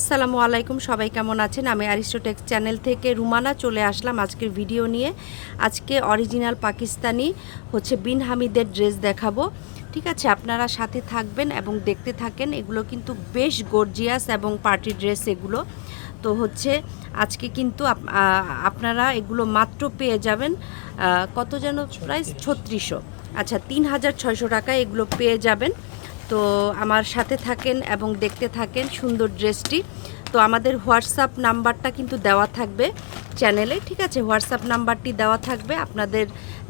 আসসালামু আলাইকুম, সবাই কেমন আছেন? আমি অ্যারিস্টোটেক্স চ্যানেল থেকে রুমানা চলে আসলাম আজকের ভিডিও নিয়ে। আজকে অরিজিনাল পাকিস্তানি বিন হামিদের ড্রেস দেখাবো। ঠিক আছে, আপনারা সাথে থাকবেন এবং দেখতে থাকেন। এগুলো কিন্তু বেশ গর্জিয়াস এবং পার্টি ড্রেস এগুলো। তো আজকে কিন্তু আপনারা এগুলো মাত্র পেয়ে যাবেন কত যেন প্রাইস 3600। আচ্ছা, 3600 টাকায় এগুলো পেয়ে যাবেন। তো আমার সাথে থাকেন এবং দেখতে থাকেন সুন্দর ড্রেসটি। তো আমাদের হোয়াটসঅ্যাপ নাম্বারটা কিন্তু দেওয়া থাকবে চ্যানেলে। ঠিক আছে, হোয়াটসঅ্যাপ নাম্বারটি দেওয়া থাকবে। আপনাদের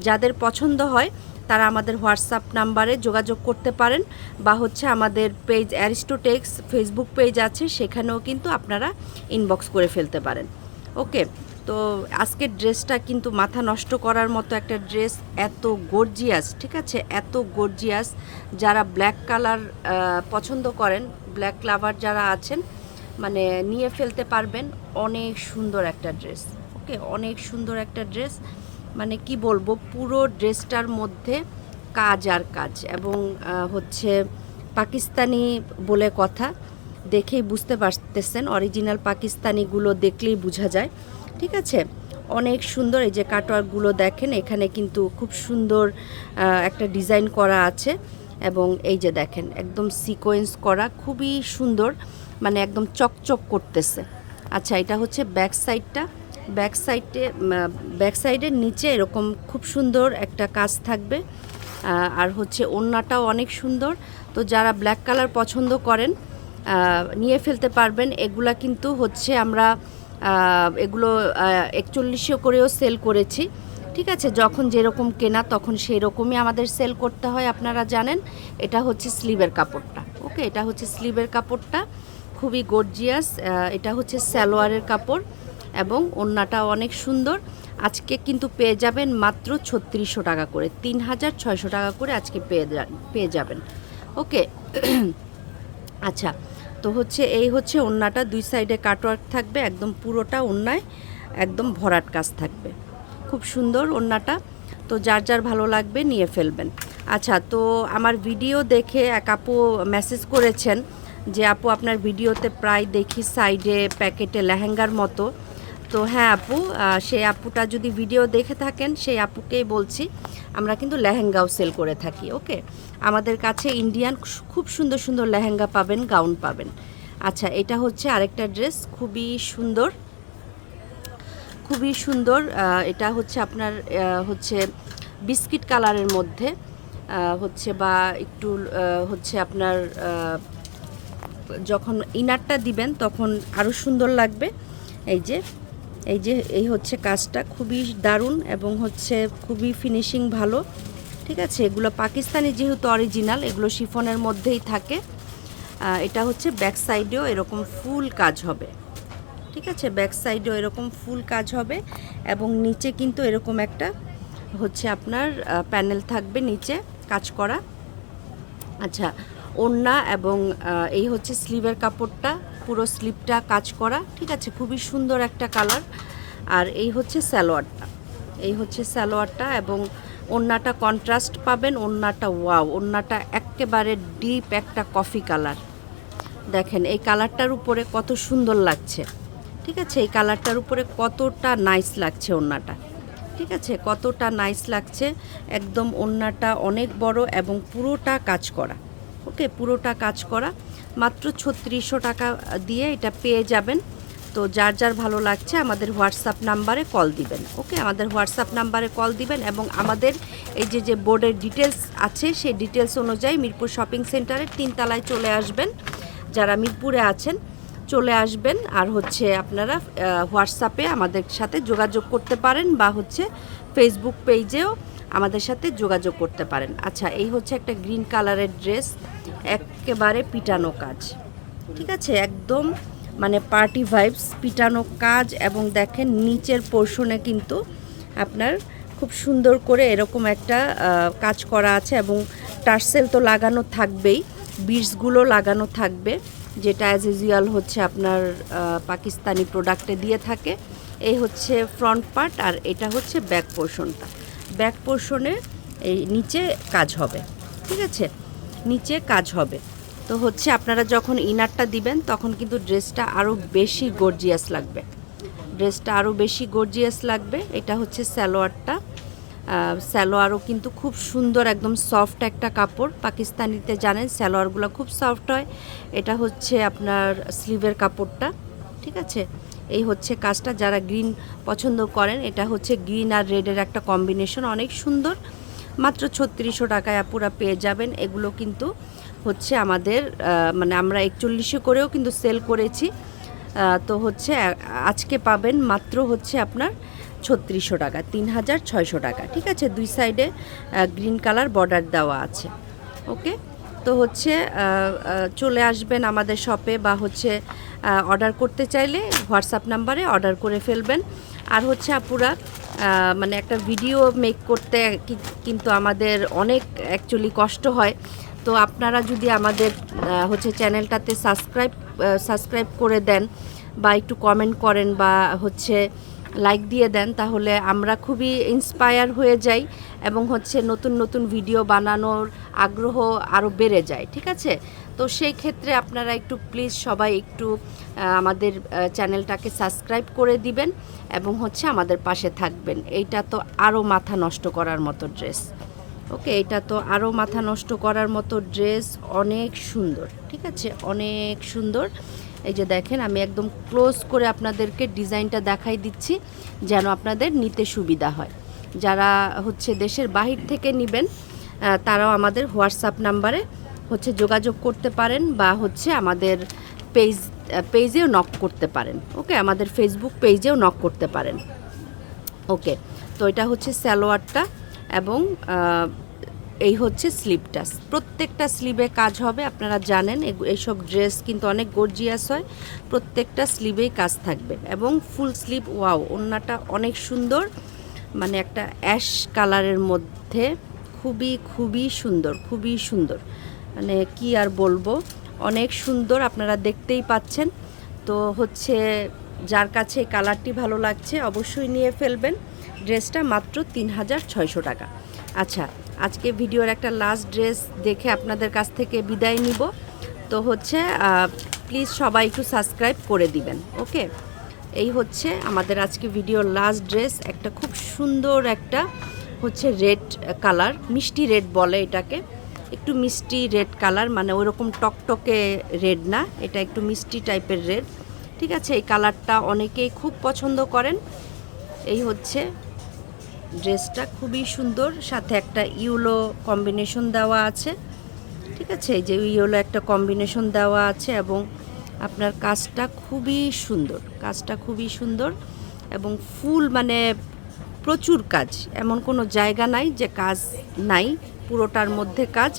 যাদের পছন্দ হয় তারা আমাদের হোয়াটসঅ্যাপ নাম্বারে যোগাযোগ করতে পারেন, বা আমাদের পেজ অ্যারিস্টোটেক্স ফেসবুক পেজ আছে, সেখানেও কিন্তু আপনারা ইনবক্স করে ফেলতে পারেন। ওকে, তো আজকের ড্রেসটা কিন্তু মাথা নষ্ট করার মতো একটা ড্রেস, এত গর্জিয়াস। ঠিক আছে, এত গর্জিয়াস। যারা ব্ল্যাক কালার পছন্দ করেন, ব্ল্যাক লাভার যারা আছেন, মানে নিয়ে ফেলতে পারবেন। অনেক সুন্দর একটা ড্রেস। ওকে, অনেক সুন্দর একটা ড্রেস, মানে কি বলবো, পুরো ড্রেসটার মধ্যে কাজ আর কাজ, এবং পাকিস্তানি বলে কথা, দেখেই বুঝতে পারতেছেন। অরিজিনাল পাকিস্তানিগুলো দেখলেই বোঝা যায়। ঠিক আছে, অনেক সুন্দর। এই যে কাটওয়ার্কগুলো দেখেন, এখানে কিন্তু খুব সুন্দর একটা ডিজাইন করা আছে, এবং এই যে দেখেন একদম সিকোয়েন্স করা, খুবই সুন্দর, মানে একদম চকচক করতেছে। আচ্ছা, এটা হচ্ছে ব্যাক সাইডটা। ব্যাক সাইডের নিচে এরকম খুব সুন্দর একটা কাজ থাকবে, আর ওড়নাটাও অনেক সুন্দর। তো যারা ব্ল্যাক কালার পছন্দ করেন নিয়ে ফেলতে পারবেন। এগুলা কিন্তু আমরা এগুলো 4100 করেও সেল করেছি। ঠিক আছে, যখন যেরকম কেনা তখন সেই রকমই আমাদের সেল করতে হয়, আপনারা জানেন। এটা স্লিভের কাপড়টা। ওকে, এটা স্লিভের কাপড়টা, খুবই গর্জিয়াস। এটা সালোয়ারের কাপড়, এবং ওড়নাটা অনেক সুন্দর। আজকে কিন্তু পেয়ে যাবেন মাত্র 3600 টাকা করে, 3600 টাকা করে আজকে পেয়ে যাবেন। ওকে, আচ্ছা, তো এই ওড়নাটা, দুই সাইডে কাটওয়ার্ক থাকবে, একদম পুরোটা ওড়নায় একদম ভরাট কাজ থাকবে। খুব সুন্দর ওড়নাটা। তো যার যার ভালো লাগবে নিয়ে ফেলবেন। আচ্ছা, তো আমার ভিডিও দেখে এক আপু মেসেজ করেছেন যে আপু, আপনার ভিডিওতে প্রায় দেখি সাইডে প্যাকেটে লেহেঙ্গার মতো। তো হ্যাঁ আপু, সেই আপুটা যদি ভিডিও দেখে থাকেন, সেই আপুকেই বলছি, আমরা কিন্তু লেহেঙ্গাও সেল করে থাকি। ওকে, আমাদের কাছে ইন্ডিয়ান খুব সুন্দর সুন্দর লেহেঙ্গা পাবেন, গাউন পাবেন। আচ্ছা, এটা আরেকটা ড্রেস, খুবই সুন্দর, খুবই সুন্দর। এটা আপনার বিস্কিট কালারের মধ্যে, বা একটু আপনার যখন ইনারটা দিবেন তখন আরও সুন্দর লাগবে। এই যে এই কাজটা খুবই দারুণ, এবং খুবই ফিনিশিং ভালো। ঠিক আছে, এগুলো পাকিস্তানি যেহেতু অরিজিনাল, এগুলো শিফনের মধ্যেই থাকে। এটা ব্যাক সাইডেও এরকম ফুল কাজ হবে। ঠিক আছে, ব্যাক সাইডেও এরকম ফুল কাজ হবে, এবং নিচে কিন্তু এরকম একটা আপনার প্যানেল থাকবে নিচে কাজ করা। আচ্ছা, ওড়না এবং এই স্লিভের কাপড়টা, পুরো স্লিভটা কাজ করা। ঠিক আছে, খুবই সুন্দর একটা কালার। আর এই সালোয়ারটা, সালোয়ারটা এবং ওড়নাটা কন্ট্রাস্ট পাবেন। ওড়নাটা ওয়াও, ওড়নাটা একেবারে ডিপ একটা কফি কালার। দেখেন এই কালারটার উপরে কত সুন্দর লাগছে। ঠিক আছে, এই কালারটার উপরে কতটা নাইস লাগছে ওড়নাটা। ঠিক আছে, কতটা নাইস লাগছে। একদম ওড়নাটা অনেক বড় এবং পুরোটা কাজ করা। ওকে, পুরোটা কাজ করা। মাত্র 3600 টাকা দিয়ে এটা পেয়ে যাবেন। তো যার যার ভালো লাগছে আমাদের হোয়াটসঅ্যাপ নাম্বারে কল দিবেন। ওকে, আমাদের হোয়াটসঅ্যাপ নাম্বারে কল দিবেন, এবং আমাদের এই যে বোর্ডের ডিটেলস আছে, সেই ডিটেলস অনুযায়ী মিরপুর শপিং সেন্টারের 3 তলায় চলে আসবেন। যারা মিরপুরে আছেন চলে আসবেন। আর আপনারা হোয়াটসঅ্যাপে আমাদের সাথে যোগাযোগ করতে পারেন, বা ফেসবুক পেজেও আমাদের সাথে যোগাযোগ করতে পারেন। আচ্ছা, এই একটা গ্রিন কালারের ড্রেস, একেবারে পিটানো কাজ। ঠিক আছে, একদম মানে পার্টি ভাইবস, পিটানো কাজ। এবং দেখেন নিচের পোর্শনে কিন্তু আপনার খুব সুন্দর করে এরকম একটা কাজ করা আছে, এবং টার্সেল তো লাগানো থাকবেই, বিটসগুলো লাগানো থাকবে, যেটা অ্যাজ ইউজুয়াল আপনার পাকিস্তানি প্রোডাক্টে দিয়ে থাকে। এই ফ্রন্ট পার্ট, আর এটা ব্যাক পোর্শনটা। ব্যাক পোর্শনে এই নিচে কাজ হবে। ঠিক আছে, নিচে কাজ হবে। তো হচ্ছে আপনারা যখন ইনারটা দিবেন তখন কিন্তু ড্রেসটা আরও বেশি গর্জিয়াস লাগবে, এটা হচ্ছে সালোয়ারটা। সালোয়ারও কিন্তু খুব সুন্দর, একদম সফট একটা কাপড়। পাকিস্তানিতে জানেন সালোয়ারগুলো খুব সফট হয়। এটা হচ্ছে আপনার স্লিভের কাপড়টা, ঠিক আছে। এই হচ্ছে কাজটা, যারা গ্রিন পছন্দ করেন, এটা হচ্ছে গ্রিন আর রেডের একটা কম্বিনেশন, অনেক সুন্দর। মাত্র 3600 টাকায় আপুরা পেয়ে যাবেন। এগুলো কিন্তু হচ্ছে আমাদের মানে আমরা 4100 করেও কিন্তু সেল করেছি। তো হচ্ছে আজকে পাবেন মাত্র হচ্ছে আপনার 3600 টাকা, 3600 টাকা, ঠিক আছে। দুই সাইডে গ্রিন কালার বর্ডার দেওয়া আছে। ওকে, তো হচ্ছে চলে আসবেন আমাদের শপে, বা হচ্ছে অর্ডার করতে চাইলে হোয়াটসঅ্যাপ নাম্বারে অর্ডার করে ফেলবেন। আর হচ্ছে আপুরা মানে একটা ভিডিও মেক করতে কিন্তু আমাদের অনেক অ্যাকচুয়ালি কষ্ট হয়। তো আপনারা যদি আমাদের হচ্ছে চ্যানেলটাতে সাবস্ক্রাইব করে দেন, বা একটু কমেন্ট করেন, বা হচ্ছে লাইক দিয়ে দেন, তাহলে আমরা খুবই ইন্সপায়ার হয়ে যাই, এবং হচ্ছে নতুন নতুন ভিডিও বানানোর আগ্রহ আরও বেড়ে যায়, ঠিক আছে। তো সেই ক্ষেত্রে আপনারা একটু প্লিজ সবাই একটু আমাদের চ্যানেলটাকে সাবস্ক্রাইব করে দিবেন, এবং হচ্ছে আমাদের পাশে থাকবেন। এইটা তো আরও মাথা নষ্ট করার মতো ড্রেস। ওকে, এটা তো আরও মাথা নষ্ট করার মতো ড্রেস, অনেক সুন্দর, ঠিক আছে, অনেক সুন্দর। এই যে দেখেন, আমি একদম ক্লোজ করে আপনাদেরকে ডিজাইনটা দেখাই দিচ্ছি, যেন আপনাদের নিতে সুবিধা হয়। যারা হচ্ছে দেশের বাহির থেকে নেবেন তারাও আমাদের হোয়াটসঅ্যাপ নাম্বারে হচ্ছে যোগাযোগ করতে পারেন, বা হচ্ছে আমাদের পেজেও নক করতে পারেন। ওকে, আমাদের ফেসবুক পেজেও নক করতে পারেন। ওকে, তো এটা হচ্ছে সালোয়ারটা, এবং এই হচ্ছে স্লিভটা। প্রত্যেকটা স্লিভে কাজ হবে, আপনারা জানেন এইসব ড্রেস কিন্তু অনেক গর্জিয়াস হয়। প্রত্যেকটা স্লিভেই কাজ থাকবে, এবং ফুল স্লিভ। ওয়াও, ওড়নাটা অনেক সুন্দর, মানে একটা অ্যাশ কালারের মধ্যে, খুবই খুবই সুন্দর, খুবই সুন্দর, মানে কি আর বলবো, অনেক সুন্দর। আপনারা দেখতেই পাচ্ছেন। তো হচ্ছে যার কাছে কালারটি ভালো লাগছে অবশ্যই নিয়ে ফেলবেন। ড্রেসটা মাত্র 3600 টাকা। আচ্ছা, আজকে ভিডিওর একটা লাস্ট ড্রেস দেখে আপনাদের কাছ থেকে বিদায় নিব। তো হচ্ছে প্লিজ সবাই একটু সাবস্ক্রাইব করে দিবেন। ওকে, এই হচ্ছে আমাদের আজকে ভিডিওর লাস্ট ড্রেস। একটা খুব সুন্দর একটা হচ্ছে রেড কালার, মিষ্টি রেড বলে এটাকে, একটু মিষ্টি রেড কালার, মানে ওইরকম টকটকে রেড না, এটা একটু মিষ্টি টাইপের রেড, ঠিক আছে। এই কালারটা অনেকেই খুব পছন্দ করেন। এই হচ্ছে ড্রেসটা, খুবই সুন্দর, সাথে একটা ইয়েলো কম্বিনেশন দেওয়া আছে, ঠিক আছে। এই যে ইয়েলো একটা কম্বিনেশন দেওয়া আছে, এবং আপনার কাজটা খুবই সুন্দর, এবং ফুল মানে প্রচুর কাজ, এমন কোনো জায়গা নাই যে কাজ নাই, পুরোটার মধ্যে কাজ।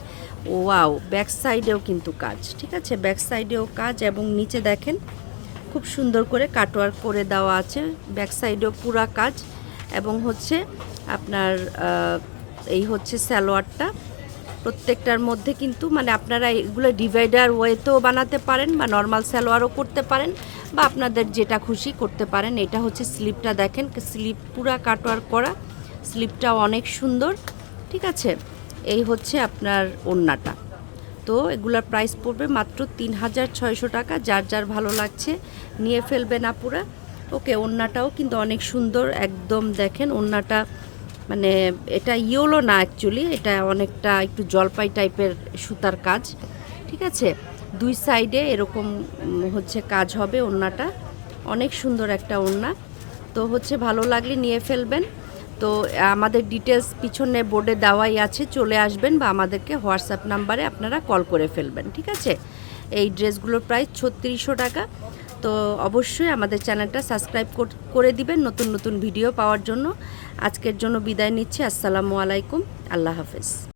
ওয়াও, ব্যাক সাইডেও কিন্তু কাজ, ঠিক আছে, ব্যাক সাইডেও কাজ, এবং নিচে দেখেন খুব সুন্দর করে কাটওয়ার্ক করে দেওয়া আছে, ব্যাক সাইডেও পুরা কাজ। এবং হচ্ছে আপনার এই হচ্ছে সালোয়ারটা। প্রত্যেকটার মধ্যে কিন্তু মানে আপনারা এগুলো ডিভাইডার ওয়েতেও বানাতে পারেন, বা নর্মাল সালোয়ারও করতে পারেন, বা আপনাদের যেটা খুশি করতে পারেন। এটা হচ্ছে স্লিভটা, দেখেন স্লিভ পুরা কাটওয়ার্ক করা, স্লিভটাও অনেক সুন্দর, ঠিক আছে। এই হচ্ছে আপনার ওড়নাটা। তো এগুলোর প্রাইস পড়বে মাত্র 3600 টাকা। যার যার ভালো লাগছে নিয়ে ফেলবেন আপুরা। ওকে, ওড়নাটাও কিন্তু অনেক সুন্দর, একদম দেখেন ওড়নাটা, মানে এটা ইয়েলো না অ্যাকচুয়ালি, এটা অনেকটা একটু জলপাই টাইপের সুতার কাজ, ঠিক আছে। দুই সাইডে এরকম হচ্ছে কাজ হবে। ওড়নাটা অনেক সুন্দর একটা ওড়না। তো হচ্ছে ভালো লাগলে নিয়ে ফেলবেন। তো আমাদের ডিটেলস পিছনে বোর্ডে দেওয়াই আছে, চলে আসবেন, বা আমাদেরকে হোয়াটসঅ্যাপ নাম্বারে আপনারা কল করে ফেলবেন, ঠিক আছে। এই ড্রেসগুলোর প্রাইস 3600 টাকা। তো অবশ্যই আমাদের চ্যানেলটা সাবস্ক্রাইব করে দিবেন নতুন নতুন ভিডিও পাওয়ার জন্য। আজকের জন্য বিদায় নিচ্ছি। আসসালামু আলাইকুম, আল্লাহ হাফেজ।